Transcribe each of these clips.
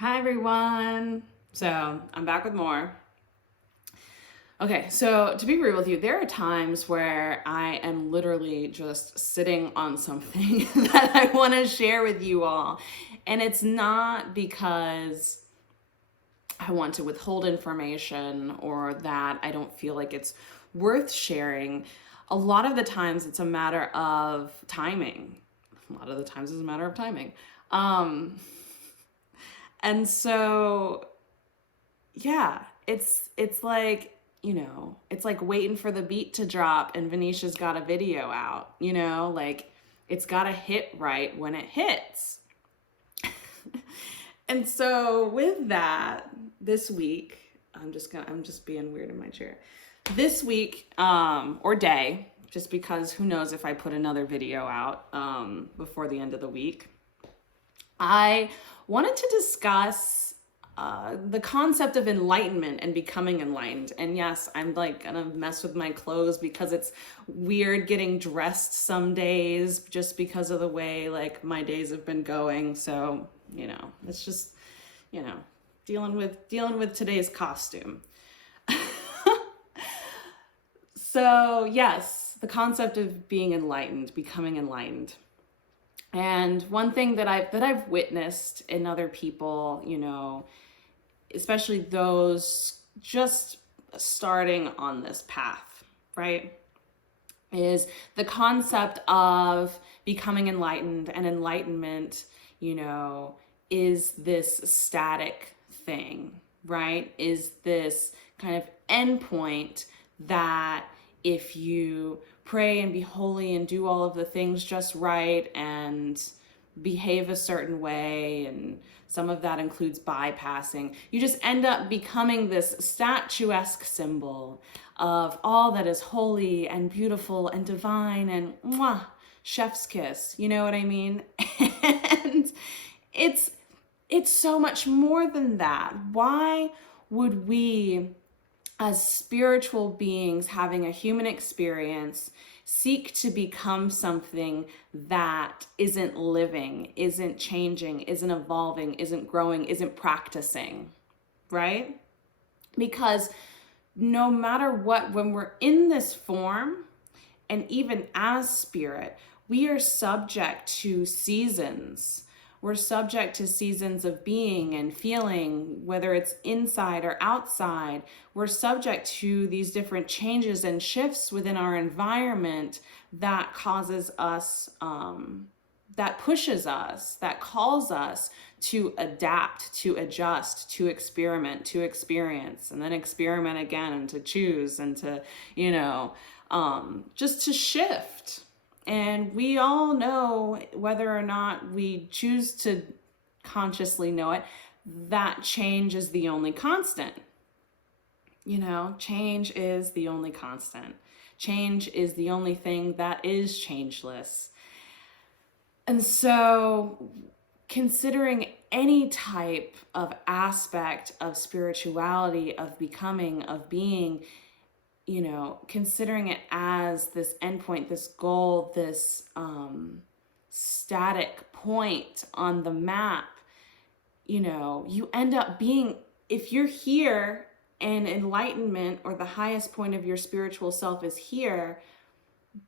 Hi everyone. So I'm back with more. Okay, so to be real with you, there are times where I am literally just sitting on something that I want to share with you all. And it's not because I want to withhold information or that I don't feel like it's worth sharing. A lot of the times it's a matter of timing. A lot of the times it's a matter of timing. Um, and so yeah, it's like, it's like waiting for the beat to drop and Venetia's got a video out, like it's got to hit right when it hits. And so with that, this week, I'm just being weird in my chair. This week, or day, just because who knows if I put another video out before the end of the week, I wanted to discuss the concept of enlightenment and becoming enlightened. And yes, I'm like gonna mess with my clothes because it's weird getting dressed some days just because of the way like my days have been going. So, it's just, you know, dealing with today's costume. So, yes, the concept of being enlightened, becoming enlightened. And one thing that I've witnessed in other people, especially those just starting on this path, right? Is the concept of becoming enlightened and enlightenment, is this static thing, right? Is this kind of endpoint that if you pray and be holy and do all of the things just right and behave a certain way, and some of that includes bypassing, you just end up becoming this statuesque symbol of all that is holy and beautiful and divine and mwah, chef's kiss, you know what I mean? And it's so much more than that. Why would we, as spiritual beings having a human experience, seek to become something that isn't living, isn't changing, isn't evolving, isn't growing, isn't practicing, right? Because no matter what, when we're in this form, and even as spirit, we are subject to seasons. We're subject to seasons of being and feeling, whether it's inside or outside. We're subject to these different changes and shifts within our environment that causes us, that pushes us, that calls us to adapt, to adjust, to experiment, to experience, and then experiment again, and to choose, and to, just to shift. And we all know, whether or not we choose to consciously know it, that change is the only constant. Change is the only constant. Change is the only thing that is changeless. And so, considering any type of aspect of spirituality, of becoming, of being, considering it as this endpoint, this goal, this static point on the map, you end up being, if you're here and enlightenment or the highest point of your spiritual self is here,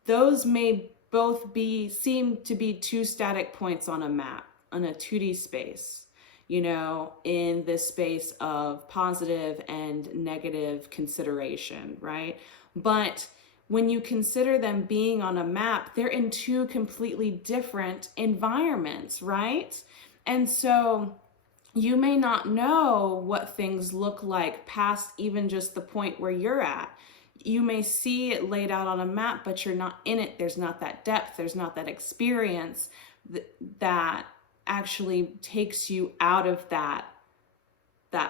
those may both seem to be two static points on a map, on a 2D space, in this space of positive and negative consideration, right? But when you consider them being on a map, they're in two completely different environments, right? And so you may not know what things look like past even just the point where you're at. You may see it laid out on a map, but you're not in it. There's not that depth. There's not that experience that actually takes you out of that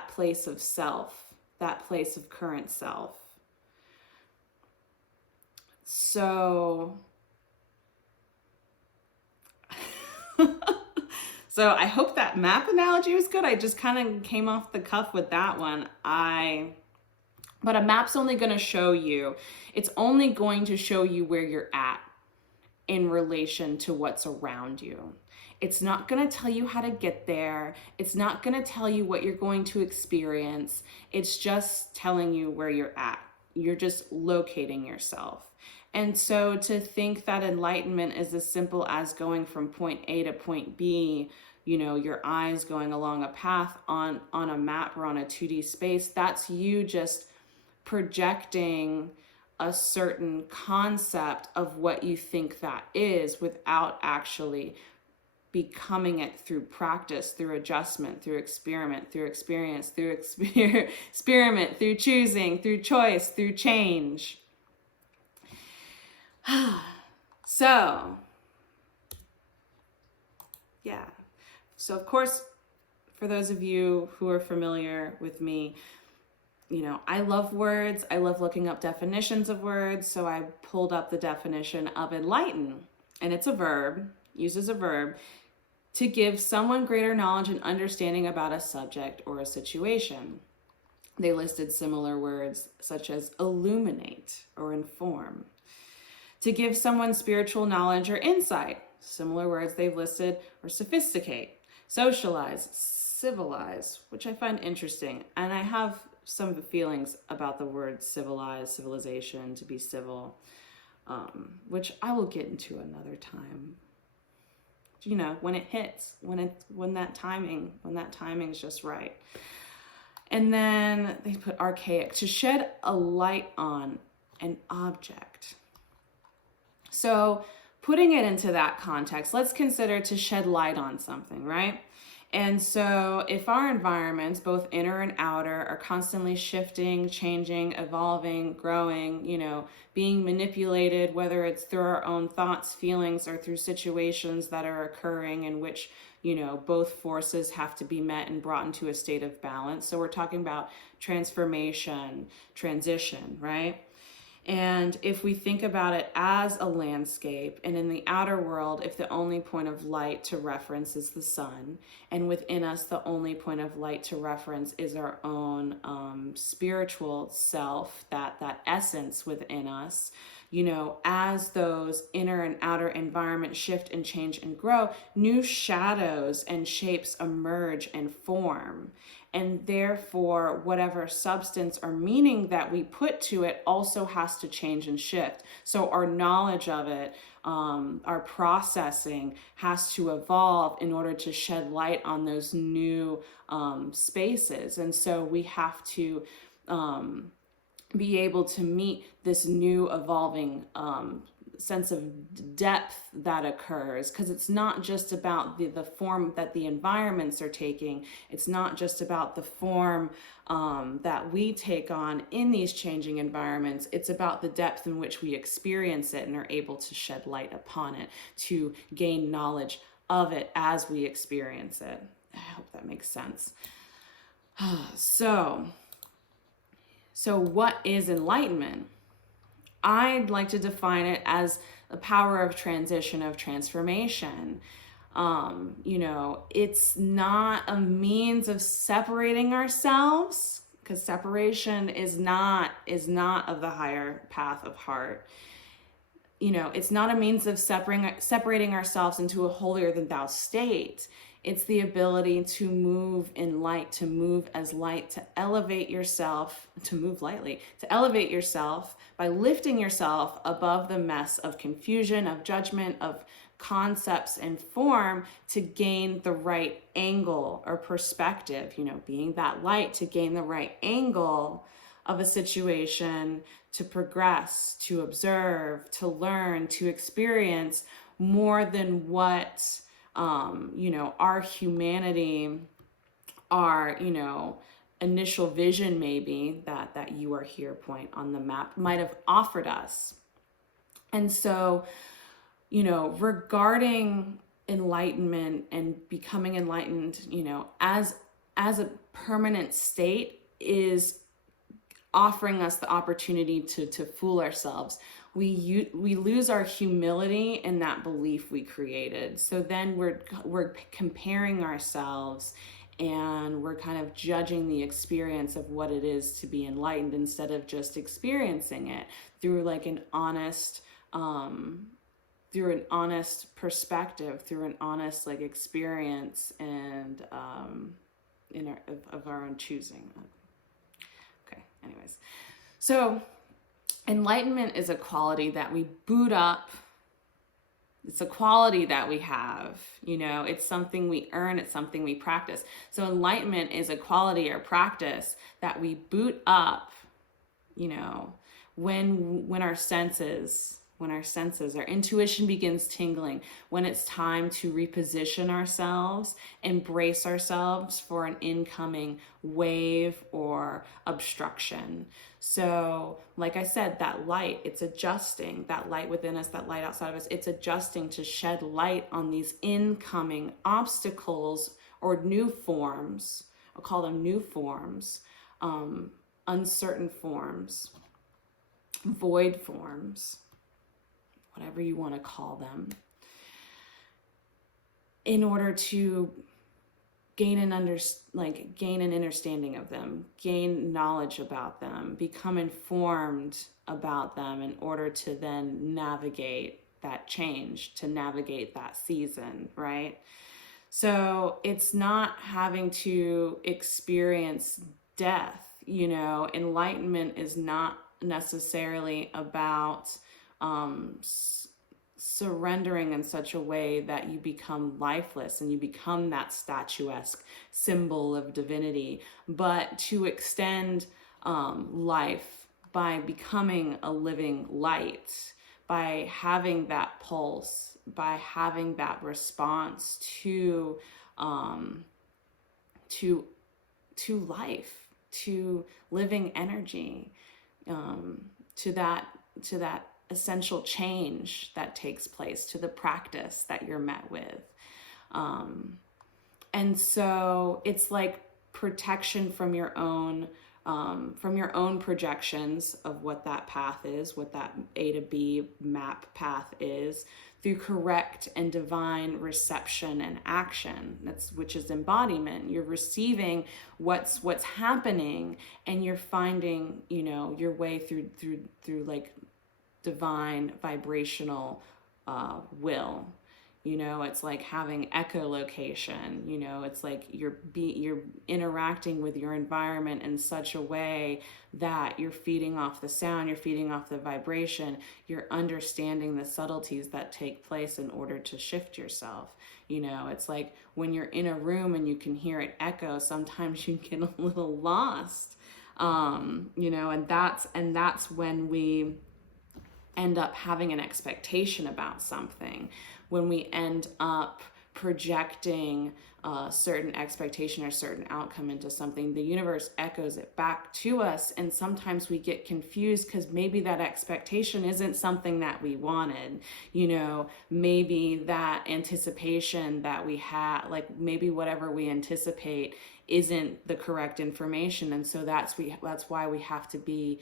place of self, that place of current self. So I hope that map analogy was good. I just kind of came off the cuff with that one. But a map's only going to show you, it's only going to show you where you're at in relation to what's around you. It's not going to tell you how to get there. It's not going to tell you what you're going to experience. It's just telling you where you're at. You're just locating yourself. And so to think that enlightenment is as simple as going from point A to point B, you know, your eyes going along a path on a map or on a 2D space, that's you just projecting a certain concept of what you think that is without actually becoming it through practice, through adjustment, through experiment, through experience, through experiment, through choosing, through choice, through change. So, yeah. So, of course, for those of you who are familiar with me, you know, I love words. I love looking up definitions of words. So I pulled up the definition of enlighten, and it's a verb, uses a verb to give someone greater knowledge and understanding about a subject or a situation. They listed similar words such as illuminate or inform. To give someone spiritual knowledge or insight, similar words they've listed, or sophisticate, socialize, civilize, which I find interesting. And I have some of the feelings about the word civilize, civilization, to be civil, which I will get into another time. You know, when it hits, when that timing's just right. And then they put archaic, to shed a light on an object. So putting it into that context, let's consider to shed light on something, right? And so if our environments, both inner and outer, are constantly shifting, changing, evolving, growing, you know, being manipulated, whether it's through our own thoughts, feelings, or through situations that are occurring in which, you know, both forces have to be met and brought into a state of balance. So we're talking about transformation, transition, right? And if we think about it as a landscape, and in the outer world, if the only point of light to reference is the sun, and within us, the only point of light to reference is our own spiritual self, that essence within us, you know, as those inner and outer environments shift and change and grow, new shadows and shapes emerge and form. And therefore, whatever substance or meaning that we put to it also has to change and shift. So our knowledge of it, our processing has to evolve in order to shed light on those new spaces. And so we have to be able to meet this new evolving sense of depth that occurs, because it's not just about the form that the environments are taking. It's not just about the form that we take on in these changing environments. It's about the depth in which we experience it and are able to shed light upon it, to gain knowledge of it as we experience it. I hope that makes sense. So what is enlightenment? I'd like to define it as the power of transition, of transformation. You know, it's not a means of separating ourselves, because separation is not of the higher path of heart. You know, it's not a means of separating ourselves into a holier than thou state. It's the ability to move in light, to move as light, to elevate yourself, to move lightly, to elevate yourself by lifting yourself above the mess of confusion, of judgment, of concepts and form, to gain the right angle or perspective, you know, being that light, to gain the right angle of a situation, to progress, to observe, to learn, to experience more than what you know, our humanity, our, you know, initial vision maybe that you are here point on the map might have offered us. And so, you know, regarding enlightenment and becoming enlightened, you know, as a permanent state, is offering us the opportunity to fool ourselves. We lose our humility in that belief we created. So then we're comparing ourselves, and we're kind of judging the experience of what it is to be enlightened, instead of just experiencing it through like an honest through an honest perspective, through an honest like experience, and of our own choosing. Okay, anyways. So enlightenment is a quality that we boot up. It's a quality that we have, it's something we earn, it's something we practice. So enlightenment is a quality or practice that we boot up, when our intuition begins tingling, when it's time to reposition ourselves, embrace ourselves for an incoming wave or obstruction. So, like I said, that light, it's adjusting, that light within us, that light outside of us, it's adjusting to shed light on these incoming obstacles or new forms. I'll call them new forms, uncertain forms, void forms, whatever you want to call them, in order to gain an understanding of them, gain knowledge about them, become informed about them, in order to then navigate that change, to navigate that season, right? So it's not having to experience death. Enlightenment is not necessarily about surrendering in such a way that you become lifeless and you become that statuesque symbol of divinity, but to extend life by becoming a living light, by having that pulse, by having that response to life, to living energy, to that essential change that takes place, to the practice that you're met with. And so it's like protection from your own projections of what that path is, what that A to B map path is, through correct and divine reception and action. Which is embodiment. You're receiving what's happening, and you're finding, your way through like divine vibrational will. It's like having echolocation. It's like you're interacting with your environment in such a way that you're feeding off the sound, you're feeding off the vibration, you're understanding the subtleties that take place in order to shift yourself. It's like when you're in a room and you can hear it echo, sometimes you get a little lost. And that's when we end up having an expectation about something, when we end up projecting a certain expectation or certain outcome into something. The universe echoes it back to us, and sometimes we get confused because maybe that expectation isn't something that we wanted. Maybe that anticipation that we had, like maybe whatever we anticipate isn't the correct information, and so that's why we have to be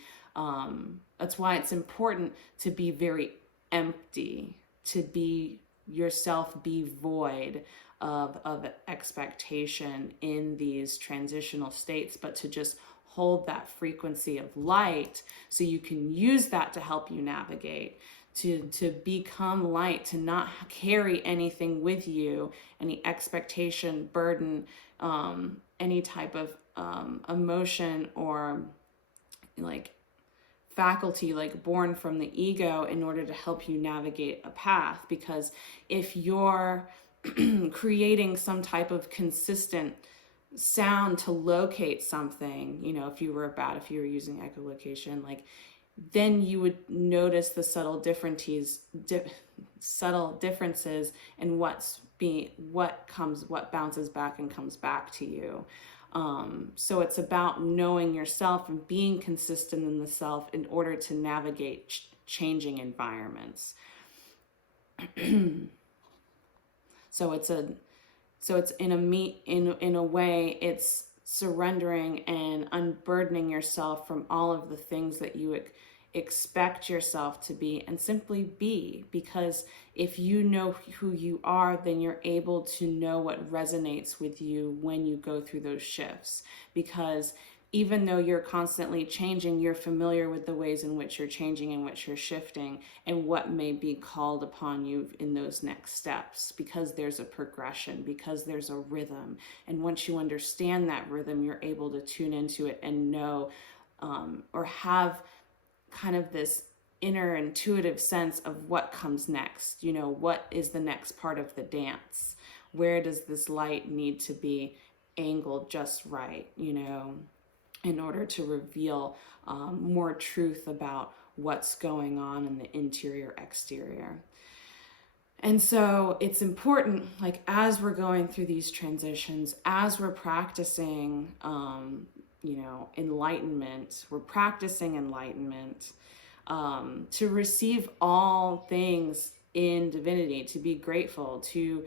that's why it's important to be very empty, to be yourself, be void of expectation in these transitional states, but to just hold that frequency of light so you can use that to help you navigate, to become light, to not carry anything with you, any expectation, burden, any type of emotion or like faculty like born from the ego, in order to help you navigate a path. Because if you're creating some type of consistent sound to locate something, if you were using echolocation, like then you would notice the subtle differences in what bounces back and comes back to you. So it's about knowing yourself and being consistent in the self in order to navigate changing environments. So it's in a way, it's surrendering and unburdening yourself from all of the things that you expect yourself to be, and simply be. Because if you know who you are, then you're able to know what resonates with you when you go through those shifts. Because even though you're constantly changing, you're familiar with the ways in which you're changing and which you're shifting and what may be called upon you in those next steps, because there's a progression, because there's a rhythm. And once you understand that rhythm, you're able to tune into it and know, or have kind of this inner intuitive sense of what comes next. You know, what is the next part of the dance? Where does this light need to be angled just right, you know, in order to reveal more truth about what's going on in the interior exterior. And so it's important, like as we're going through these transitions, as we're practicing, you know, enlightenment, we're practicing enlightenment, to receive all things in divinity, to be grateful, to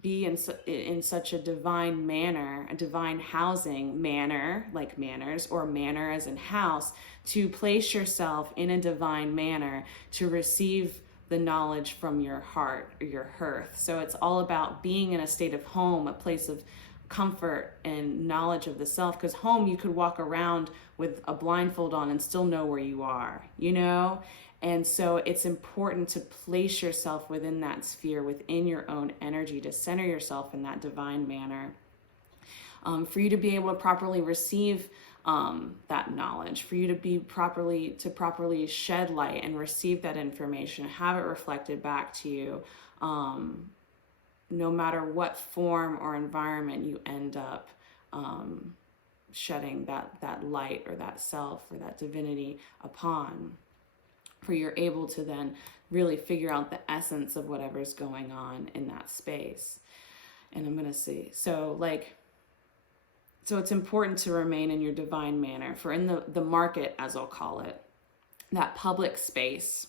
be in such a divine manner, a divine housing manner, like manners, or manner as in house, to place yourself in a divine manner to receive the knowledge from your heart or your hearth. So it's all about being in a state of home, a place of comfort and knowledge of the self, because home, you could walk around with a blindfold on and still know where you are, you know? And so it's important to place yourself within that sphere, within your own energy, to center yourself in that divine manner, for you to be able to properly receive that knowledge, for you to be properly shed light and receive that information, have it reflected back to you, no matter what form or environment you end up shedding that light or that self or that divinity upon, for you're able to then really figure out the essence of whatever's going on in that space. And I'm gonna see, so it's important to remain in your divine manner, for in the market, as I'll call it, that public space,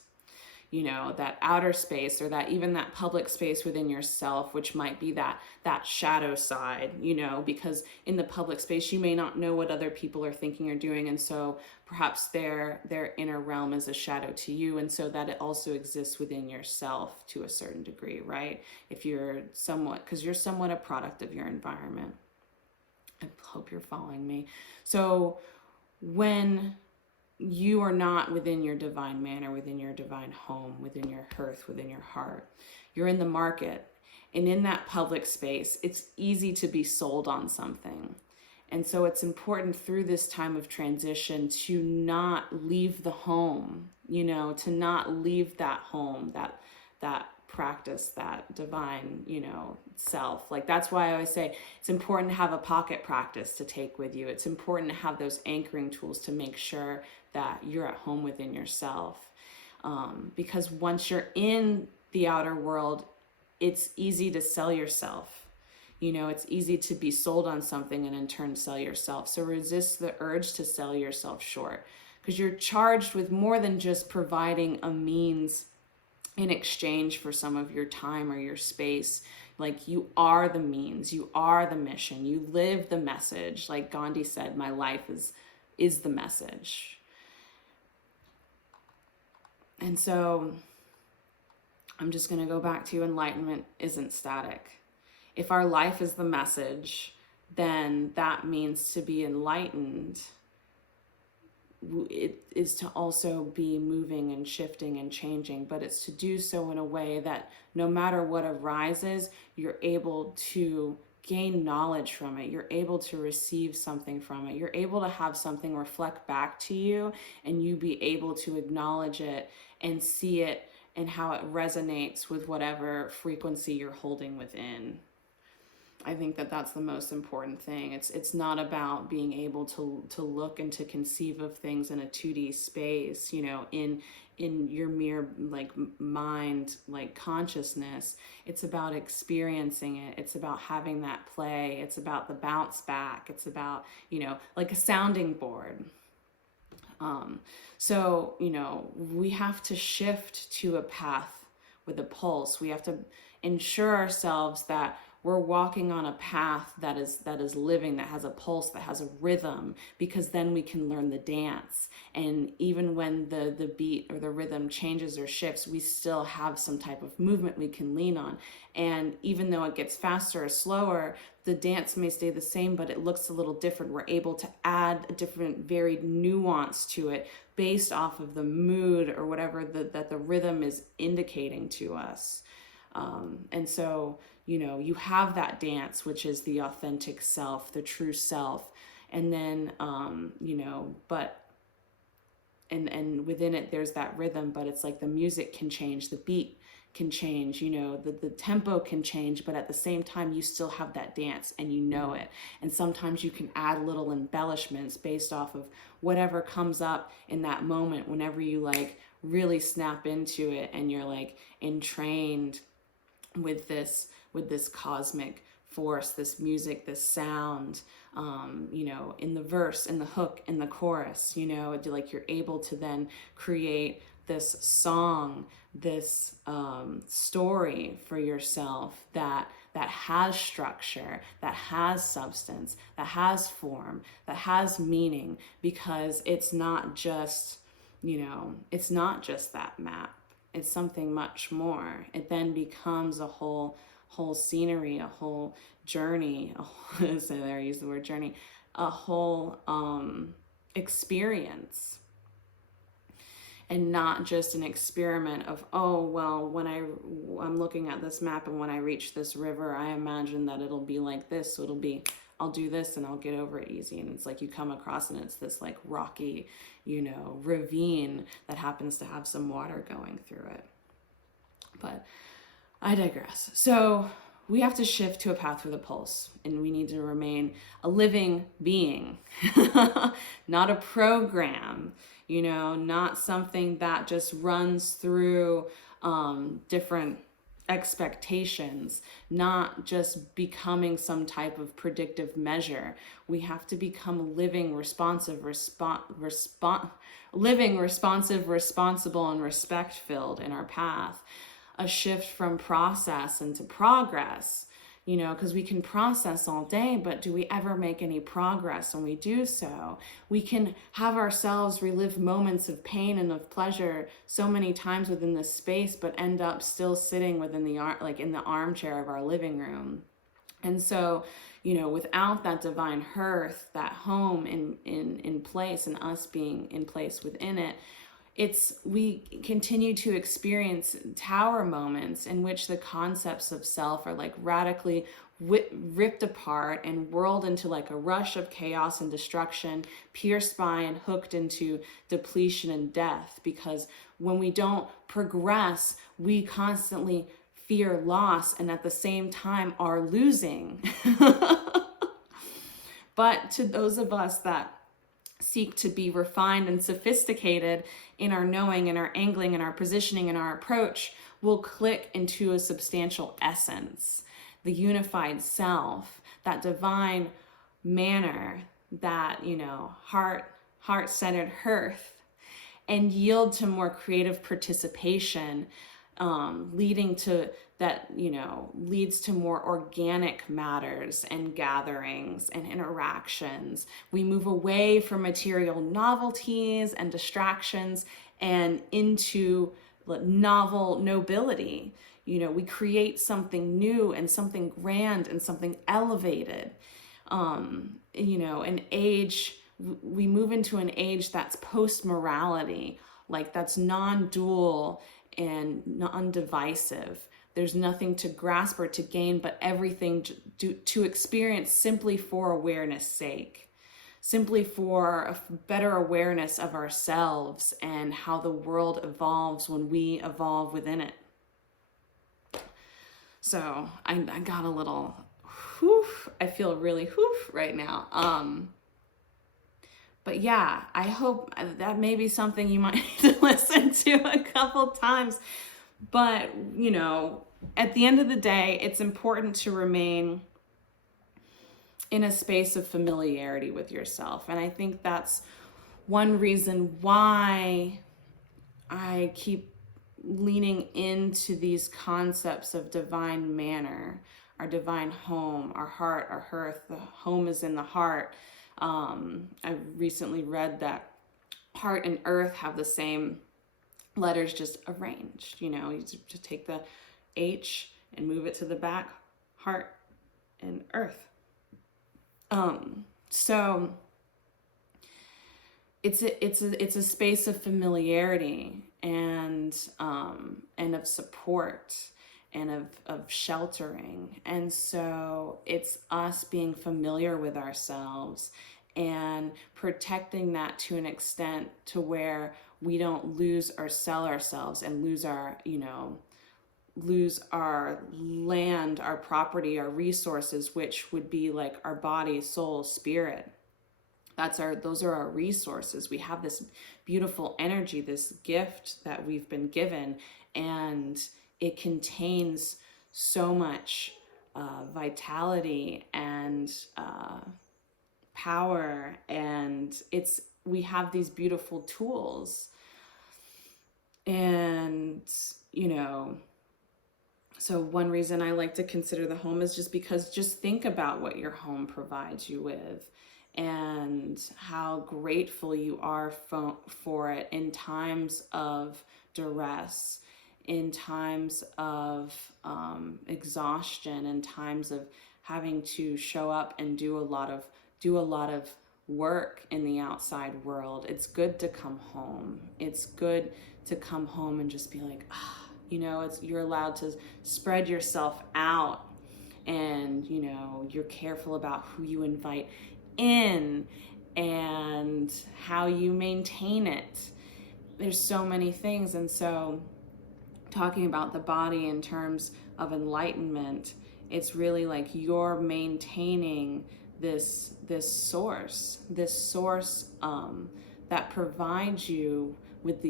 you know, that outer space, or that even that public space within yourself, which might be that shadow side, you know, because in the public space you may not know what other people are thinking or doing, and so perhaps their inner realm is a shadow to you, and so that it also exists within yourself to a certain degree, right? If you're somewhat, because you're somewhat a product of your environment. I hope you're following me. So when you are not within your divine manner, within your divine home, within your hearth, within your heart, you're in the market. And in that public space, it's easy to be sold on something. And so it's important through this time of transition to not leave the home, you know, to not leave that home, that practice, that divine, you know, self. Like, that's why I always say it's important to have a pocket practice to take with you. It's important to have those anchoring tools to make sure that you're at home within yourself. Because once you're in the outer world, it's easy to sell yourself. You know, it's easy to be sold on something and in turn sell yourself. So resist the urge to sell yourself short, because you're charged with more than just providing a means in exchange for some of your time or your space. Like, you are the means, you are the mission, you live the message. Like Gandhi said, my life is the message. And so I'm just going to go back to enlightenment isn't static. If our life is the message, then that means to be enlightened, it is to also be moving and shifting and changing, but it's to do so in a way that no matter what arises, you're able to gain knowledge from it. You're able to receive something from it. You're able to have something reflect back to you, and you be able to acknowledge it and see it and how it resonates with whatever frequency you're holding within. I think that that's the most important thing. It's not about being able to look and to conceive of things in a 2D space, you know, in your mere like mind, like consciousness. It's about experiencing it. It's about having that play. It's about the bounce back. It's about, you know, like a sounding board. So, you know, we have to shift to a path with a pulse. We have to ensure ourselves that We're walking on a path that is living, that has a pulse, that has a rhythm, because then we can learn the dance. And even when the beat or the rhythm changes or shifts, we still have some type of movement we can lean on. And even though it gets faster or slower, the dance may stay the same, but it looks a little different. We're able to add a different, varied nuance to it based off of the mood or whatever that the rhythm is indicating to us. And so, you have that dance, which is the authentic self, the true self. And then, but and within it there's that rhythm, but it's like the music can change, the beat can change, the tempo can change, but at the same time you still have that dance and it. And sometimes you can add little embellishments based off of whatever comes up in that moment, whenever you like really snap into it and you're like entrained with this cosmic force, this music, this sound, in the verse, in the hook, in the chorus, like you're able to then create this song, this story for yourself that has structure, that has substance, that has form, that has meaning, because it's not just, it's not just that map. It's something much more. It then becomes a whole scenery, a whole journey, so there I use the word journey, a whole experience. And not just an experiment of, oh, well, when I'm looking at this map and when I reach this river, I imagine that it'll be like this. So I'll do this and I'll get over it easy. And it's like you come across and it's this like rocky, ravine that happens to have some water going through it. But I digress. So we have to shift to a path with a pulse, and we need to remain a living being, not a program, not something that just runs through different expectations, not just becoming some type of predictive measure. We have to become living, responsive, responsible, and respect-filled in our path. A shift from process into progress, because we can process all day, but do we ever make any progress when we do so? We can have ourselves relive moments of pain and of pleasure so many times within this space, but end up still sitting within in the armchair of our living room. And so, without that divine hearth, that home in place, and us being in place within it, we continue to experience tower moments in which the concepts of self are like radically ripped apart and whirled into like a rush of chaos and destruction, pierced by and hooked into depletion and death. Because when we don't progress, we constantly fear loss and at the same time are losing. But to those of us that seek to be refined and sophisticated in our knowing and our angling and our positioning and our approach, will click into a substantial essence, the unified self, that divine manor, that heart-centered hearth, and yield to more creative participation, leading to that, leads to more organic matters and gatherings and interactions. We move away from material novelties and distractions and into novel nobility. We create something new and something grand and something elevated. An age, we move into an age that's post-morality, like that's non-dual and non-divisive. There's nothing to grasp or to gain, but everything to experience simply for awareness sake, simply for a better awareness of ourselves and how the world evolves when we evolve within it. So I got a little whew, I feel really whew right now. But yeah, I hope that may be something you might need to listen to a couple times. But, at the end of the day, it's important to remain in a space of familiarity with yourself. And I think that's one reason why I keep leaning into these concepts of divine manor. our divine home, our heart, our hearth. The home is in the heart. I recently read that heart and earth have the same letters, just arranged. You know, you just take the H and move it to the back, heart and earth. So it's a space of familiarity and of support and of sheltering. And so it's us being familiar with ourselves and protecting that to an extent to where we don't lose or sell ourselves and lose our, lose our land, our property, our resources, which would be like our body, soul, spirit. Those are our resources. We have this beautiful energy, this gift that we've been given, and it contains so much vitality and power, and we have these beautiful tools. And so one reason I like to consider the home is just think about what your home provides you with and how grateful you are for it in times of duress, in times of exhaustion, in times of having to show up and do a lot of work in the outside world. It's good to come home. It's good to come home and just be like, you're allowed to spread yourself out, and you're careful about who you invite in and how you maintain it. There's so many things. And so talking about the body in terms of enlightenment, it's really like you're maintaining this source that provides you with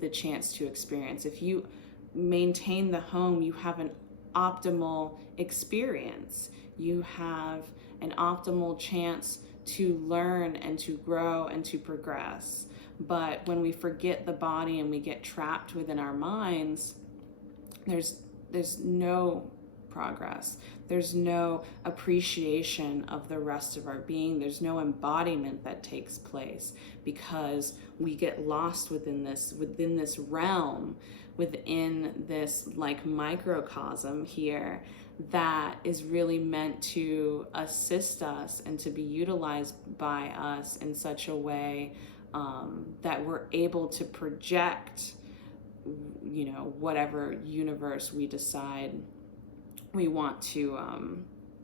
the chance to experience. If you maintain the home, you have an optimal experience. You have an optimal chance to learn and to grow and to progress. But when we forget the body and we get trapped within our minds, there's no progress. There's no appreciation of the rest of our being. There's no embodiment that takes place because we get lost within this realm, within this like microcosm here that is really meant to assist us and to be utilized by us in such a way that we're able to project, whatever universe we decide we want to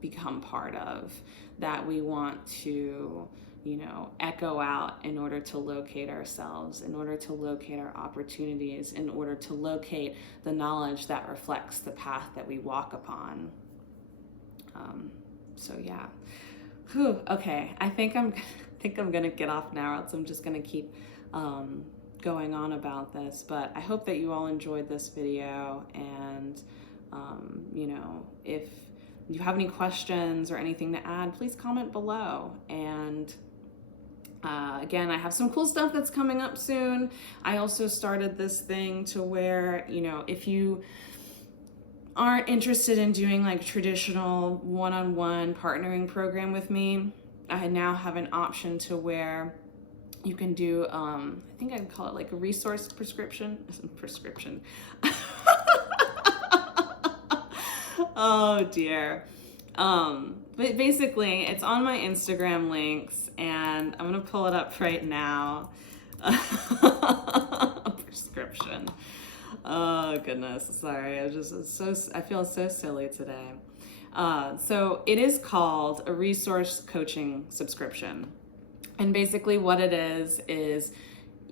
become part of, that we want to, echo out in order to locate ourselves, in order to locate our opportunities, in order to locate the knowledge that reflects the path that we walk upon. So yeah. Whew, okay, I think I'm gonna get off now, or else I'm just gonna keep going on about this. But I hope that you all enjoyed this video, and if you have any questions or anything to add, please comment below. And again, I have some cool stuff that's coming up soon. I also started this thing to where, if you aren't interested in doing like traditional one-on-one partnering program with me, I now have an option to where you can do, I think I'd call it like a resource prescription. Oh dear. But basically it's on my Instagram links, and I'm gonna pull it up right now. Prescription. Oh goodness, sorry. I feel so silly today. So it is called a resource coaching subscription. And basically what it is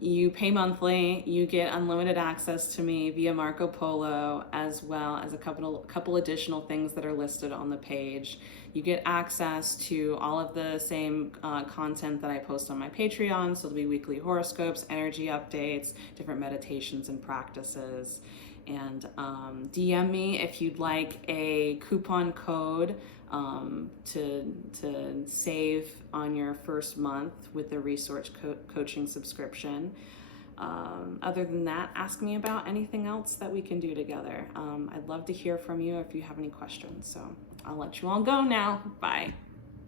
you pay monthly, you get unlimited access to me via Marco Polo, as well as a couple additional things that are listed on the page. You get access to all of the same content that I post on my Patreon. So there'll be weekly horoscopes, energy updates, different meditations and practices. And DM me if you'd like a coupon code to save on your first month with the resource coaching subscription. Other than that, ask me about anything else that we can do together. I'd love to hear from you if you have any questions. So I'll let you all go now. Bye.